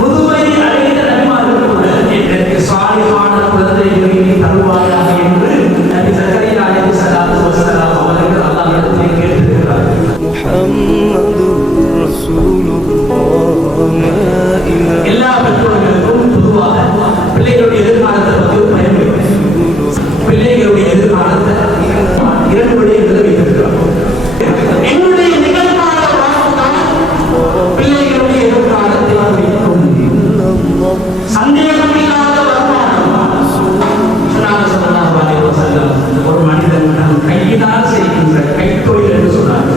முதுமை அடைந்த நபிமார்கள் கூட எனக்கு சாலிஹான குழந்தைகளை தருவாயாக என்று நபி ஜக்கரியா அலைஹிஸ்ஸலாத்து வஸ்ஸலாம் அவர்கள் அல்லாஹ்விடத்தில் கேட்டிருக்கிறார்கள். எல்லா பெற்றோர்களுக்கும் பொதுவாக பிள்ளைகளுடைய எதிர்காலத்தை பற்றி ஒரு பயம் இருக்கு. பிள்ளைகளுடைய எதிர்காலத்தை இரண்டு விடயங்களை வைத்திருக்கிறார். என்னுடைய நிகழ்கால வாழ்க்கைதான் பிள்ளைகளுடைய எதிர்காலத்தை வைக்கும். சந்தேகமில்லாத வருமானம் ஸல்லல்லாஹு அலைஹி வஸல்லம் ஒரு மனிதன் தன் கையினால் செய்கின்ற கைத்தொழில் என்று சொன்னார்.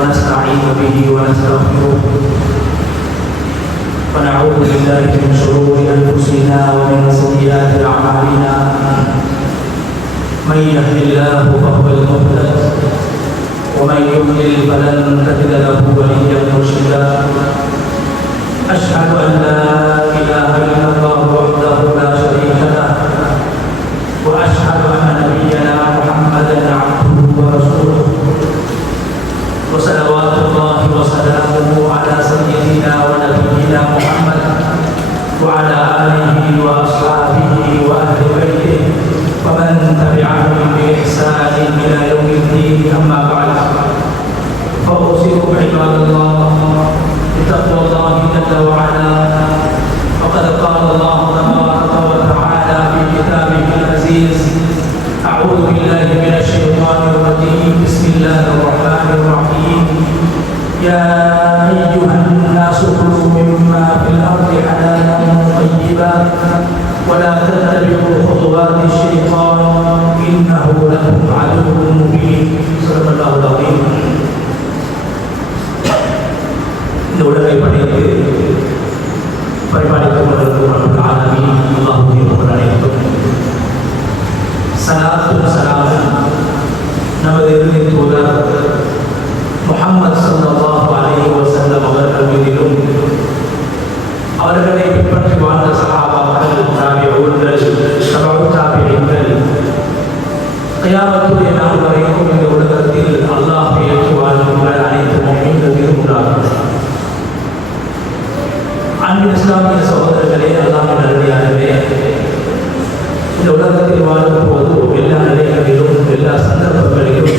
ونستعين به ونستغفره ونعوذ بالله من شرور انفسنا ومن سيئات اعمالنا من يهد الله فهو المهتد ومن يضلل فلن تجد له وليا مرشدا اشهد ان لا اله الا الله وحده لا شريك له واشهد ان نبينا محمدا عبده ورسوله وصلوات الله وسلامه على سيدنا ونبينا محمد وعلى آله وأصحابه وأهل بيته ومن تبعهم بإحسان إلى يوم الدين. أما بعد فأوصيكم عباد الله بتقوى الله جل وعلا. وقد قال الله تبارك وتعالى في كتابه العزيز: أعوذ بالله من الشيطان الرجيم. بسم الله الرحمن الرحيم. يا أيها الناس كلوا مما في الأرض حلالا طيبا ولا تتبعوا خطوات الشيطان إنه لكم عدو مبين. صدق الله العظيم. இந்த உலகை படைத்து பரிபாலித்துக் கொண்டிருக்கும் ரப்பல் ஆலமீன் அல்லாஹ்வுடைய புகழ் அனைத்தும் சலாத்தும் சலாமும் நமது இறுதி தூதர் முஹம்மது ஸல்லல்லாஹு அலைஹி வஸல்லம் அவர்கள் மீதிலும் அவர்களை பின்பற்றி வாழ்ந்த சஹாபாக்கள், தாபிஊன்கள், தபஉ தாபிஈன்கள் கியாமத்துடைய நாள் வரைக்கும் இந்த உலகத்தில் அல்லாஹ்வை ஏற்று வாழ்கின்ற அனைத்து முஃமின்கள் மீதும் உண்டாகட்டும். அன்பின் இஸ்லாமிய சகோதரர்களே, அல்லாஹ்வின் நல்லடியார்களே, இந்த உலகத்தில் வாழும் போது எல்லா நிலைகளிலும் எல்லா சந்தர்ப்பங்களிலும்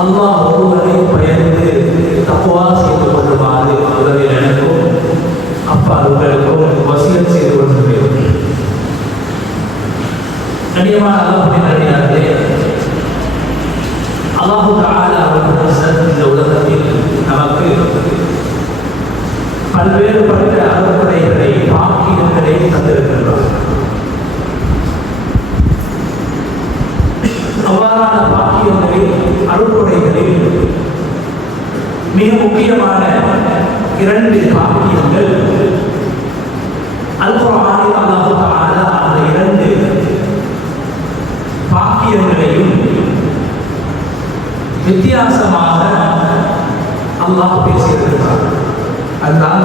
அல்லாஹ் ஒருவரை பயந்து தக்வா செய்து கொள்ளுமாறு முதலில் எனக்கும் அப்பா உங்களுக்கும் வசியத் செய்து கொள்கிறேன். கண்ணியமான அல்லாஹ்வின் நல்லடியார்களே, அல்லாஹ் தஆலா இந்த உலகத்தில் நமக்கு பல்வேறுபட்ட அருட்கொடைகளை, பாக்கியங்களை தந்திருக்கின்றார். அவ்வாறான பாக்கியங்களில், அருட்கொடைகளில் மிக முக்கியமான இரண்டு பாக்கியங்கள் அல்-குர்ஆனில் அல்லாஹ் தஆலா அந்த இரண்டு பாக்கியங்களையும் வித்தியாசமாக அல்லாஹ் பேசியிருக்கிறார். அதுதான்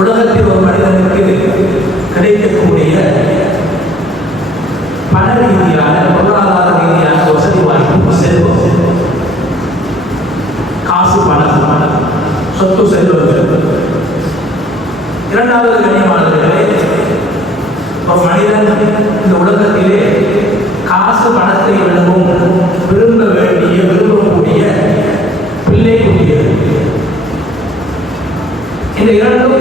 உலகத்தில் ஒரு மனிதனுக்கு கிடைக்கக்கூடிய பண ரீதியான, பொருளாதார ரீதியான வசதி வாய்ப்பு, செல்வம், காசு, பணம், சொத்து, செல்வங்கள். இரண்டாவது கண்ணியமானவர்களே, ஒரு மனிதன் இந்த உலகத்திலே காசு பணத்தை விடவும் விரும்பக்கூடிய பிள்ளை குட்டிகள். இந்த இரண்டும்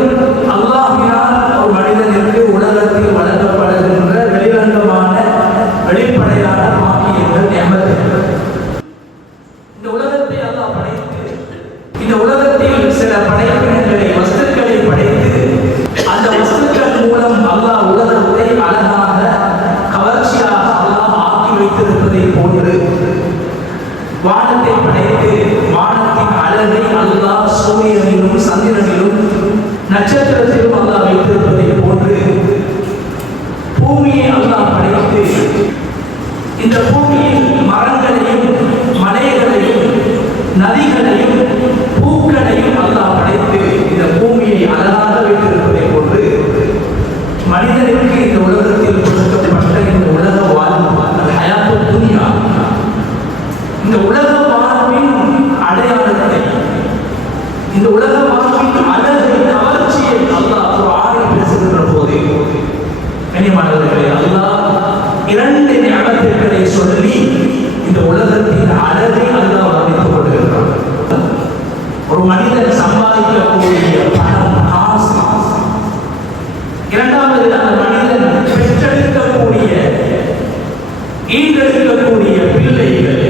அல்லாஹ்வினால் ஒரு மனிதனுக்கு உலகத்தில் வழங்கப்படுகின்ற வெளிரங்கமான வெளிப்படையான பாக்கியங்கள், நியமத்துகள். இந்த உலகத்தை அல்லாஹ் படைத்து, இந்த உலகத்தில் சில படைப்பினங்களை, வஸ்துக்களை படைத்து, அந்த வஸ்துக்கள் மூலம் அல்லாஹ் உலகத்தை அழகாக, கவர்ச்சியாக அல்லாஹ் ஆக்கி வைத்திருப்பதை போன்று வானத்தை படை பூமியை அல்லாஹ் படைத்து இந்த பூமியில் மரங்களையும் மலைகளையும் நதிகளையும் பூக்களையும் அல்லாஹ் படைத்து இந்த பூமியை அழகாக வைத்திருப்பதை போன்று மனிதனுக்கு இந்த உலகத்தில் கொடுக்கப்பட்ட இந்த உலக வாழ்வு ஹயாத்து துன்யா, இந்த உலக வாழ்வின் அடையாளத்தை, இந்த உலக வாழ்வின் அழகை, கவர்ச்சியை அல்லாஹ் குர்ஆனில் பேசுகின்ற போது கனிமானவர்களே, அல்லாஹ் இரண்டு நிஅமத்துகளை சொல்லி இந்த உலகத்தின் அழகை அல்லாஹ் வர்ணித்துக் கொண்டிருக்கிறார். ஒரு மனிதன் சம்பாதிக்கக்கூடிய பணம், காசு. இரண்டாவது, அந்த மனிதன் பெற்றெடுக்கக்கூடிய, ஈன்றெடுக்கக்கூடிய பிள்ளைகள்.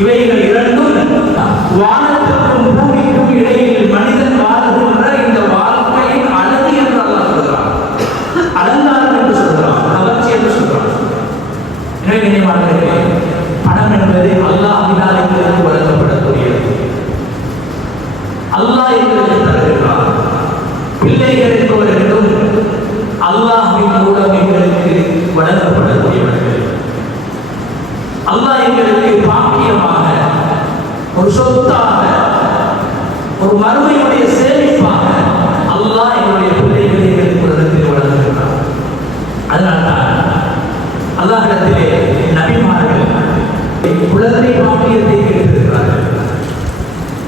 இவைகள் இரண்டும் வானத்திற்கும் பூமிக்கும் இடையில் மனிதன் வாழ்கின்ற இந்த வாழ்க்கையின் அழகு என்று அல்லாஹ் சொல்கிறான். அலங்காரம் என்று சொல்கிறான், கவர்ச்சி என்று சொல்கிறான். எனவே நினைவாளர்களே, பணம் என்பது அல்லாஹ்வினால் எங்களுக்கு வழங்கப்படக்கூடியது. அல்லாஹ் எங்களுக்கு தருகிறான். பிள்ளைகள் என்பவர்களும் அல்லாஹ்வின் மூலம் எங்களுக்கு வழங்கப்படக்கூடியவர்கள். அல்லாஹ் எங்களுக்கு பாக்கியமாக, ஒரு சொத்தாக, ஒரு மறுமையுடைய சேமிப்பாக அல்லாஹ் எங்களுடைய பிள்ளைகளை எங்களுக்கு உலகத்தில் வழங்குகிறார். அதனால்தான் அல்லாஹ்விடத்திலே நபிமார்கள் குழந்தை பாக்கியத்தை கேட்டிருக்கிறார்கள்.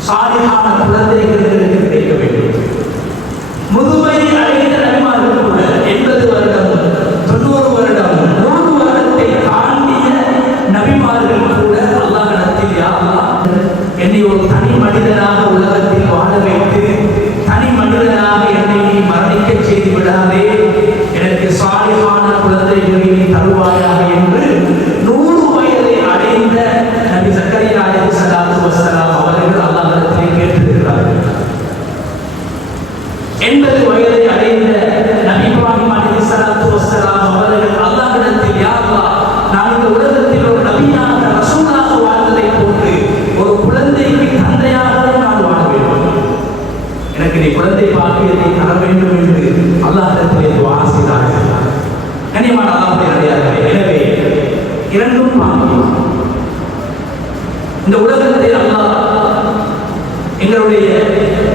சாலிஹான குழந்தைகளுக்கு கிடைக்க வேண்டும். முதுமை அடைந்த நபிமார்கள் கூட 80 வருடம், 90 வருடம், 100 வருடத்தை தாண்டிய நபிமார்கள் கூட அல்லாஹ்விடத்தில், யா அல்லாஹ், என்னை ஒரு தனி மனிதனாக உலகத்தில் வாழ வைத்து தனி மனிதனாக என்னை நீ மரணிக்க செய்து விடாதே, எனக்கு சாலிஹான குழந்தைகளை நீ தருவாயாக என்று 100 வயதை அடைந்த நபி ஜக்கரியா அலைஹிஸ்ஸலாத்து வஸ்ஸலாம் அவர்கள் அல்லாஹ்விடத்தில் கேட்டிருக்கிறார்கள். 80 வயதை அடைந்த நபி இப்ராஹிம் அலைஹிஸ்ஸலாத்து வஸ்ஸலாம் அவர்கள் அல்லாஹ்விடத்தில், யா அல்லாஹ், நான் இந்த உலகத்தில் ஒரு நபியாக, ரசூலாக வாழ்ந்ததை போன்று ஒரு குழந்தைக்கு தந்தையாகவும் நான் வாழ வேண்டும், எனக்கு நீ குழந்தை பாக்கியத்தை தர வேண்டும் என்று அல்லாஹ்விடத்தில் துஆ செய்தார்கள். கனிமான அல்லாஹ்வுடைய அடியார்களே, எனவே இரண்டும் பாக்கியம். இந்த உலகத்தை அல்லாஹ் எங்களுடைய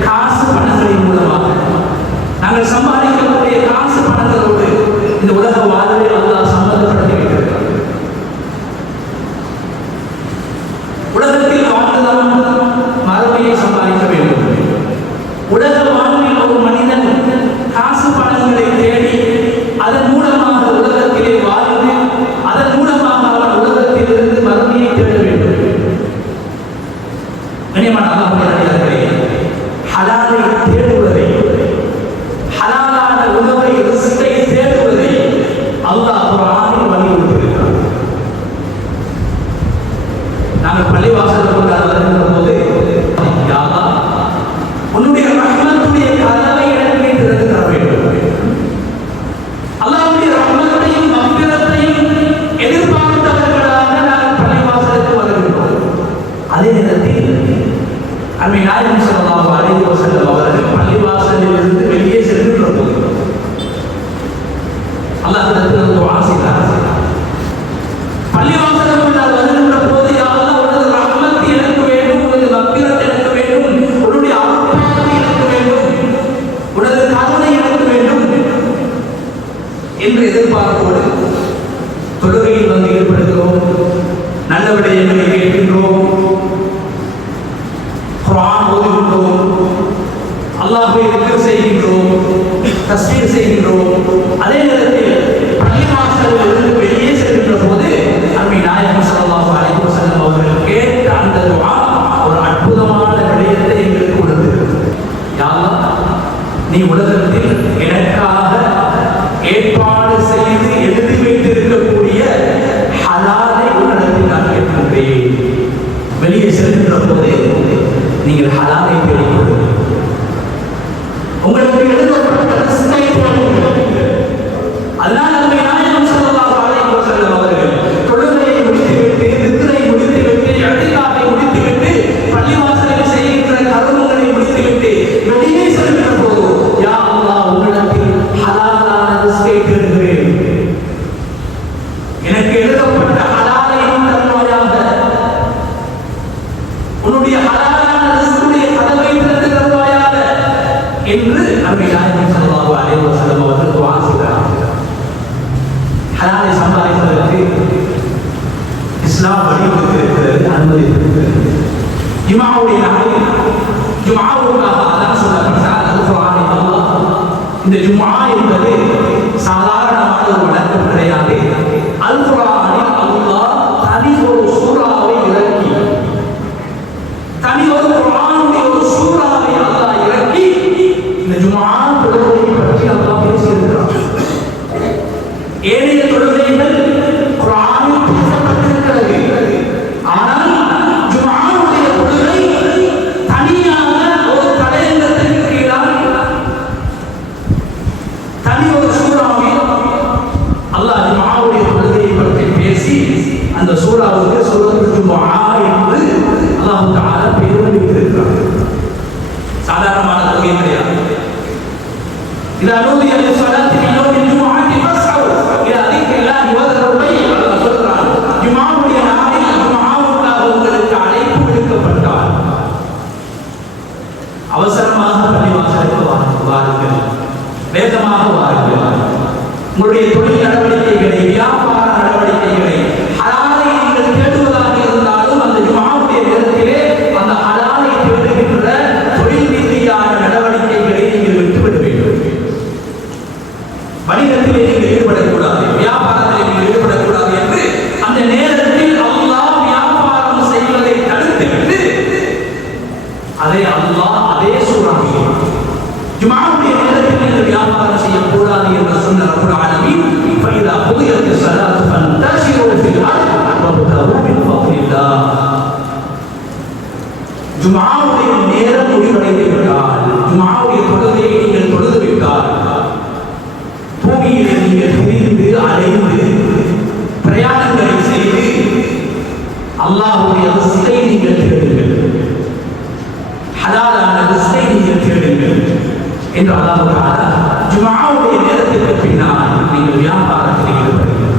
காசு பணங்களின் மூலமாக, நாங்கள் சம்பாதிக்கக்கூடிய காசு பணங்களோடு இந்த உலக வாழ்வை அல்லாஹ் சம்பந்தப்படுத்தி வைத்திருக்கிறார். உலகத்தில் வாழ்ந்ததான் மறுமையை சம்பாதிக்க வேண்டும். உலக வாழ்வில் ஒரு மனிதன் காசு பணங்களை தேடி அதன் மூலமாக உலகத்திலே வாழ்ந்து அதன் மூலமாக அவன் உலகத்தில் இருந்து மறுமையை தேட வேண்டும். கனிமான அல்லாஹ்வுடைய அடியார்களே, ஹலாலை தேடுவதை, ஹலாலான உணவை, ரிஸ்கை தேடுவதை அல்லாஹ் குர்ஆனில் வலியுறுத்துகிறார். நாங்கள் பள்ளிவாசலுக்கு வருகின்ற போது, யா அல்லாஹ், உன்னுடைய ரஹ்மத்துடைய கதவை எனக்கு திறந்து தர வேண்டும். அல்லாஹ்வுடைய ரஹ்மத்தையும் மக்ஃபிரத்தையும் எதிர்பார்த்தவர்களாக நாங்கள் பள்ளிவாசலுக்கு வருகின்றோம். அதே நேரத்தில் அன்னை நாயகம் ஸல்லல்லாஹு அலைஹி வஸல்லம் அவர்கள் பள்ளிவாசலில் இருந்து வெளியே செல்கின்ற போது அல்லாஹ்விடத்தில் துஆ செய்தார்கள். பள்ளிவாசலுக்குள் வருகின்ற போது, யா அல்லாஹ், உனது ரஹ்மத் எனக்கு வேண்டும், உனது மக்ஃபிரத் எனக்கு வேண்டும், உன்னுடைய அருட்பார்வை எனக்கு வேண்டும், உனது கருணை எனக்கு வேண்டும் என்று எதிர்பார்ப்போடு தொழுகையில் வந்து ஈடுபடுகிறோம். நல்ல விடயங்களை கேட்கின்றோம், குர்ஆன் ஓதுகின்றோம், அல்லாஹ்வை திக்ர் செய்கின்றோம், தஸ்பீஹ் செய்கின்றோம். அதே நேரத்தில் பள்ளிவாசலில் இருந்து வெளியே செல்கின்ற போது அன்னை நாயகம் ஸல்லல்லாஹு அலைஹி வஸல்லம் அவர்கள் கேட்ட அந்த துஆ ஒரு அற்புதமான விடயத்தை எங்களுக்கு உணர்த்துகிறது. யா அல்லாஹ், நீ உலகத்தில் எனக்காக ஏற்பாடு செய்து எழுதி வைத்திருக்கக்கூடிய ஹலாலை உன்னிடத்தில் நான் கேட்கின்றேன். வெளியே செல்கின்ற போது நீங்கள் ஹலாலை தேடிக் கொள்ளுங்கள். உங்களுக்கு எழுதப்பட்ட ரிஸ்கை தேடுங்கள். உங்களுடைய தொழில் நடவடிக்கைகளை, வியாபார நடவடிக்கைகளை ஹலாலை நீங்கள் தேடுவதாக இருந்தாலும் அந்த ஜும்ஆவுடைய நேரத்திலே அந்த ஹலாலை தேடுகின்ற தொழில் ரீதியான நடவடிக்கைகளை நீங்கள் விட்டுவிட வேண்டும். வணிகத்திலே நீங்கள் ஈடுபடக்கூடாது, வியாபாரத்திலே நீங்கள் ஈடுபடக்கூடாது என்று அந்த நேரத்தில் அல்லாஹ் வியாபாரம் செய்வதை தடுத்துவிட்டு அதே அல்லாஹ் அதே சூறாவில் ஜும்ஆவுடைய நேரத்தில் நீங்கள் வியாபாரம் செய்யக்கூடாது என்று சொன்ன ரப்புல் ஆலமீன் ஃபைதா குதியத் ஸலாத்து ஃபன்தஷிரு ஃபில் அர்தி வப்தகு மின் ஃபத்லில்லாஹ். ஜும்ஆவுடைய நேரம் முடிவடைந்து விட்டால், ஜும்ஆவுடைய தொழுகையை நீங்கள் தொழுது விட்டால், பூமியிலே நீங்கள் திரிந்து அலைந்து பிரயாணங்களை செய்து அல்லாஹ்வுடைய ரிஸ்கை நீங்கள் தேடுங்கள், ஹலாலான ரிஸ்கை நீங்கள் தேடுங்கள் என்று அல்லாஹ் தஆலா ஜும்ஆவுடைய நேரத்திற்கு பின்னால் நீங்கள் வியாபாரத்தில் ஈடுபடுங்கள்.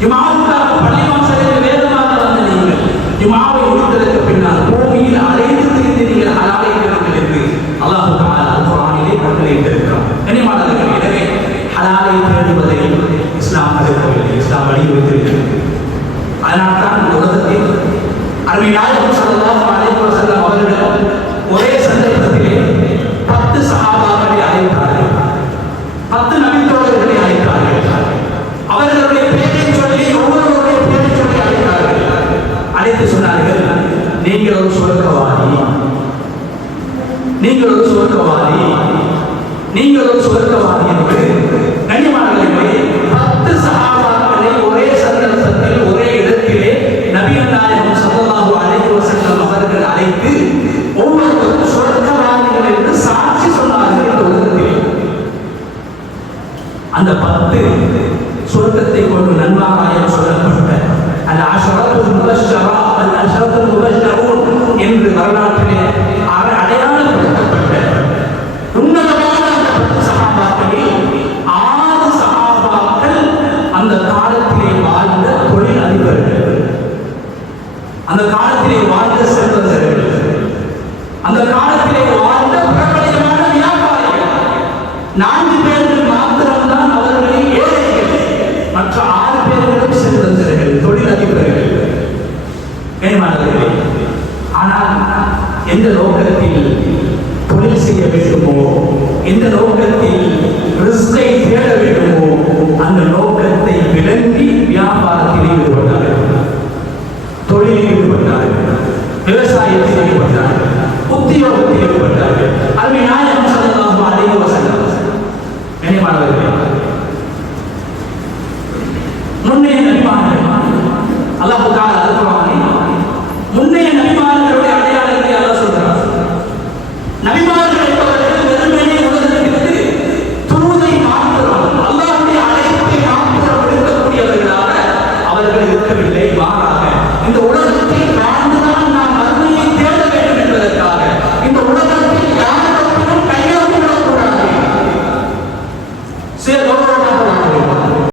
ஜும்ஆவுக்காக பள்ளிவாசலில் வேகமாக வந்த நீங்கள் ஜும்ஆவை முடித்ததற்கு பின்னால் பூமியில் அலைந்து திரிந்து நீங்கள் ஹலாலை தேடுங்கள் என்று அல்லாஹ் தஆலா குர்ஆனிலே கட்டளையிட்டிருக்கிறார். கனிமானவர்களே, எனவே ஹலாலை தேடுவதை இஸ்லாம் தடுக்கவில்லை, இஸ்லாம் வலியுறுத்தியிருக்கிறது. அதனால்தான் இந்த உலகத்தில் அருமை நாயகம் ஸல்லல்லாஹு அலைஹி வஸல்லம் அவர்கள் ஒரே சந்தர்ப்பத்திலே 10 சஹாபாக்களை அழைத்தார்கள், 10 நபித்தோழர்களை அழைத்தார்கள். அவர்களுடைய பெயரை சொல்லி ஒவ்வொருவருடைய பெயரை சொல்லி அழைத்தார்கள். அழைத்து சொன்னார்கள், நீங்கள் ஒரு சொர்க்கவாதி, நீங்கள் ஒரு சொர்க்கவாதி, நீங்கள் ஒரு சொர்க்கவாதி என்று கண்ணியமானவர்களே 10 சஹாபாக்களை ஒரே சந்தர்ப்பத்தில் ஒரே இடத்திலே நபிகள் நாயகம் ஸல்லல்லாஹு அலைஹி வஸல்லம் அவர்கள் அழைத்து ஒவ்வொருவரும் சொர்க்கவாதிகள் என்று சாட்சி சொன்னார்கள். இந்த உலகத்திலே அந்த 10 சொர்க்கத்தை கொண்டு நன்மாராயம் சொல்லப்பட்ட அந்த அஷ்ரத்துல் முபஷ்ஷரா அல் அஷ்ரத்துல் முபஷ்ஷரூன் என்று வரலாற்றிலே அடையாளப்படுத்தப்பட்ட உன்னதமான அந்த 10 சஹாபாக்களில் 6 சஹாபாக்கள் அந்த காலத்திலே வாழ்ந்த தொழில் அதிபர்கள், அந்த காலத்திலே வாழ்ந்த செல்வந்தர்கள், அந்த காலத்திலே வாழ்ந்த பிரபலமான வியாபாரிகள். 4 பேர்கள் மாத்திரம்தான் அவர்களில் ஏழைகள், மற்ற 6 பேர்களும் செல்வந்தர்கள், தொழில் அதிபர்கள். ஏமானவர்களே, ஆனால் எந்த நோக்கத்தில் தொழில் செய்ய வேண்டுமோ, எந்த நோக்கத்தில் ரிஸ்கை தேட வேண்டுமோ அந்த நோக்கத்தை விளங்கி வியாபாரத்தில் ஈடுபட்டார்கள், தொழிலில் ஈடுபட்டார்கள், விவசாயத்தில் ஈடுபட்டார்கள், உத்தியோகத்தில் ஈடுபட்டார்கள். அருமை நாயகம் ஸல்லல்லாஹு அலைஹி வஸல்லம் கண்ணியமானவர்களே, முன்னே